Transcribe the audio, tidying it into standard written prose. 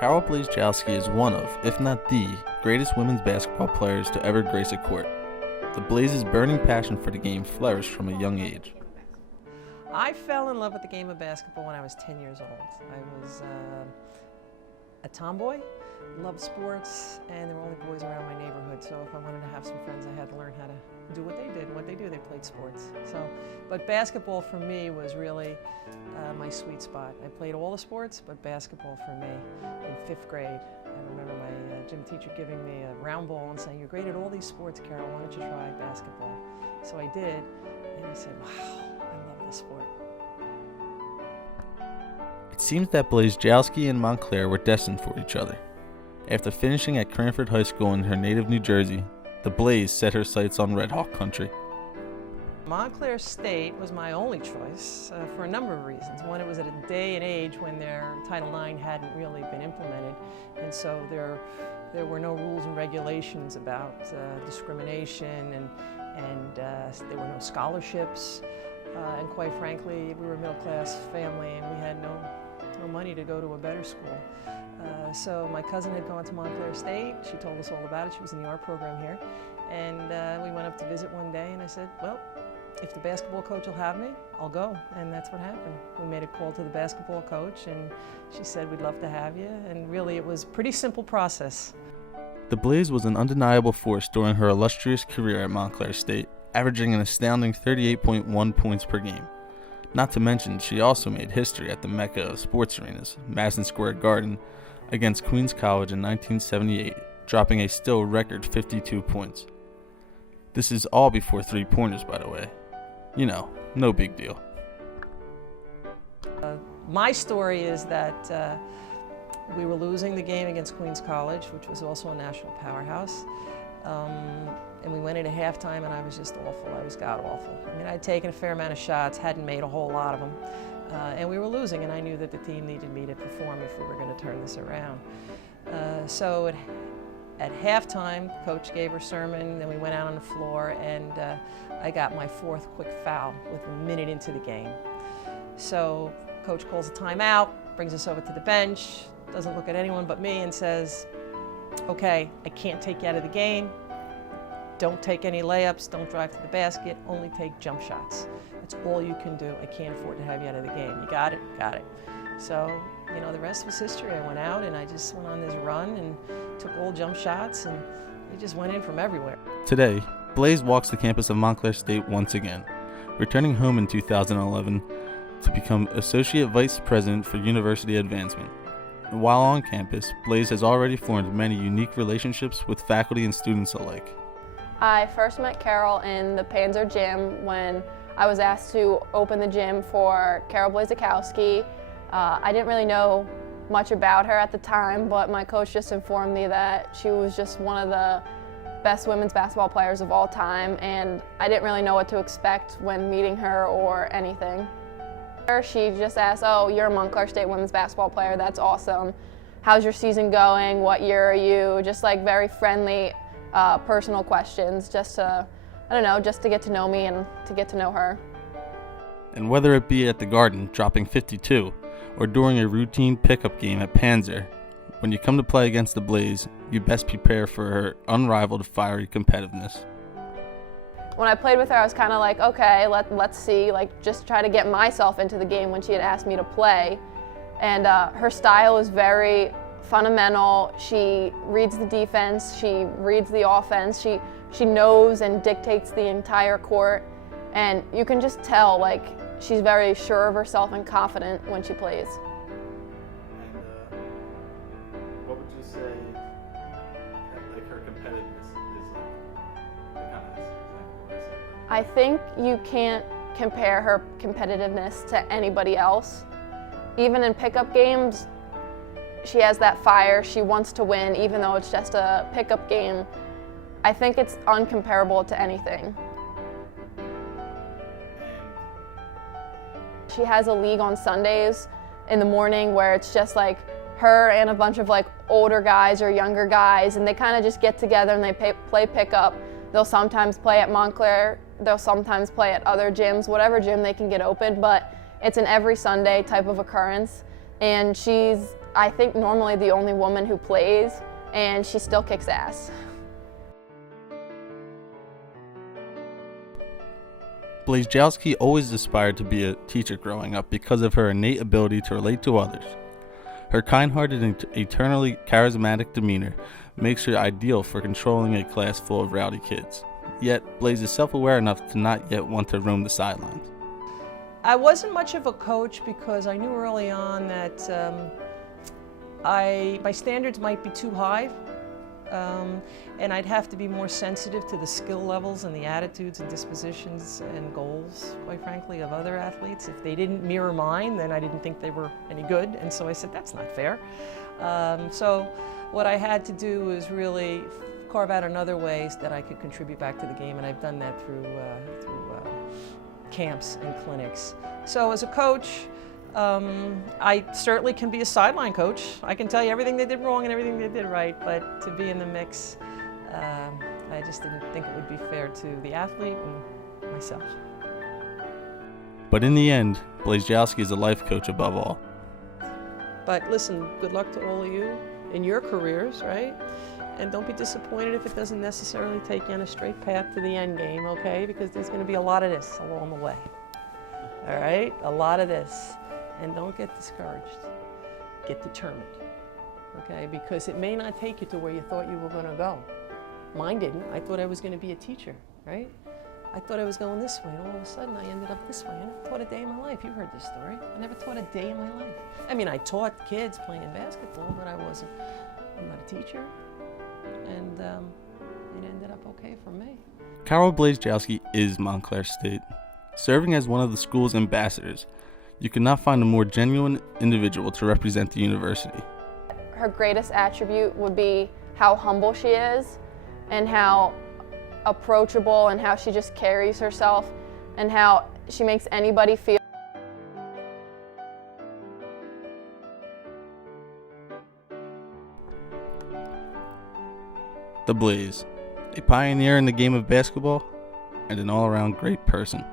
Carol Blazejowski is one of, if not the, greatest women's basketball players to ever grace a court. The Blaze's burning passion for the game flourished from a young age. I fell in love with the game of basketball when I was 10 years old. I was a tomboy, loved sports, and there were only boys around my neighborhood, so if I wanted to have some friends, I had to learn how to do what they did. What they do, they played sports. But basketball for me was really my sweet spot. I played all the sports, but basketball for me. In 5th grade, I remember my gym teacher giving me a round ball and saying, "You're great at all these sports, Carol, why don't you try basketball?" So I did, and I said, wow, I love this sport. It seems that Blazejowski and Montclair were destined for each other. After finishing at Cranford High School in her native New Jersey, the Blaze set her sights on Red Hawk country. Montclair State was my only choice for a number of reasons. One, it was at a day and age when their Title IX hadn't really been implemented, and so there were no rules and regulations about discrimination, and there were no scholarships, and quite frankly, we were a middle-class family and we had no money to go to a better school. So my cousin had gone to Montclair State. She told us all about it. She was in the art program here. And we went up to visit one day, and I said, well, if the basketball coach will have me, I'll go. And that's what happened. We made a call to the basketball coach, and she said, we'd love to have you. And really, it was a pretty simple process. The Blaze was an undeniable force during her illustrious career at Montclair State, averaging an astounding 38.1 points per game. Not to mention, she also made history at the mecca of sports arenas, Madison Square Garden, against Queens College in 1978, dropping a still record 52 points. This is all before three-pointers, by the way. You know, no big deal. My story is that we were losing the game against Queens College, which was also a national powerhouse. And we went into halftime, and I was just awful. I was god-awful. I mean, I'd taken a fair amount of shots, hadn't made a whole lot of them. And we were losing, and I knew that the team needed me to perform if we were going to turn this around. So at halftime, coach gave her sermon, then we went out on the floor, and I got my 4th quick foul with a minute into the game. So coach calls a timeout, brings us over to the bench, doesn't look at anyone but me, and says, okay, I can't take you out of the game. Don't take any layups, don't drive to the basket, only take jump shots. That's all you can do. I can't afford to have you out of the game. You got it? Got it. So, you know, the rest was history. I went out and I just went on this run and took all jump shots, and they just went in from everywhere. Today, Blaze walks the campus of Montclair State once again, returning home in 2011 to become Associate Vice President for University Advancement. And while on campus, Blaze has already formed many unique relationships with faculty and students alike. I first met Carol in the Panzer gym when I was asked to open the gym for Carol Blazejowski. I didn't really know much about her at the time, but my coach just informed me that she was just one of the best women's basketball players of all time, and I didn't really know what to expect when meeting her or anything. She just asked, oh, you're a Montclair State women's basketball player, that's awesome. How's your season going? What year are you? Just like very friendly, personal questions, just to, I don't know, just to get to know me and to get to know her. And whether it be at the Garden, dropping 52, or during a routine pickup game at Panzer, when you come to play against the Blaze, you best prepare for her unrivaled fiery competitiveness. When I played with her, I was kind of like, okay, let's see, like just try to get myself into the game when she had asked me to play. And her style is very fundamental. She reads the defense, she reads the offense, she knows and dictates the entire court, and you can just tell like she's very sure of herself and confident when she plays. And what would you say like her competitiveness is like? Kind of exactly what I said. I think you can't compare her competitiveness to anybody else. Even in pickup games, she has that fire, she wants to win, even though it's just a pickup game. I think it's uncomparable to anything. She has a league on Sundays in the morning where it's just like her and a bunch of like older guys or younger guys, and they kind of just get together and they play pickup. They'll sometimes play at Montclair, they'll sometimes play at other gyms, whatever gym they can get open, but it's an every Sunday type of occurrence. And she's I think, normally the only woman who plays, and she still kicks ass. Blazejowski always aspired to be a teacher growing up because of her innate ability to relate to others. Her kind-hearted and eternally charismatic demeanor makes her ideal for controlling a class full of rowdy kids. Yet, Blaze is self-aware enough to not yet want to roam the sidelines. I wasn't much of a coach because I knew early on that my standards might be too high, and I'd have to be more sensitive to the skill levels and the attitudes and dispositions and goals, quite frankly, of other athletes. If they didn't mirror mine, then I didn't think they were any good, and so I said, that's not fair. So what I had to do was really carve out another ways that I could contribute back to the game, and I've done that through camps and clinics. So as a coach, I certainly can be a sideline coach. I can tell you everything they did wrong and everything they did right, but to be in the mix, I just didn't think it would be fair to the athlete and myself. But in the end, Blazejowski is a life coach above all. But listen, good luck to all of you in your careers, right? And don't be disappointed if it doesn't necessarily take you on a straight path to the end game, okay? Because there's going to be a lot of this along the way. All right? A lot of this. And don't get discouraged. Get determined, okay? Because it may not take you to where you thought you were going to go. Mine didn't. I thought I was going to be a teacher, right? I thought I was going this way, and all of a sudden I ended up this way. I never taught a day in my life. You heard this story. I never taught a day in my life. I mean, I taught kids playing basketball, but I'm not a teacher. And it ended up okay for me. Carol Blazejowski is Montclair State. Serving as one of the school's ambassadors, you could not find a more genuine individual to represent the university. Her greatest attribute would be how humble she is and how approachable and how she just carries herself and how she makes anybody feel. The Blaze, a pioneer in the game of basketball and an all-around great person.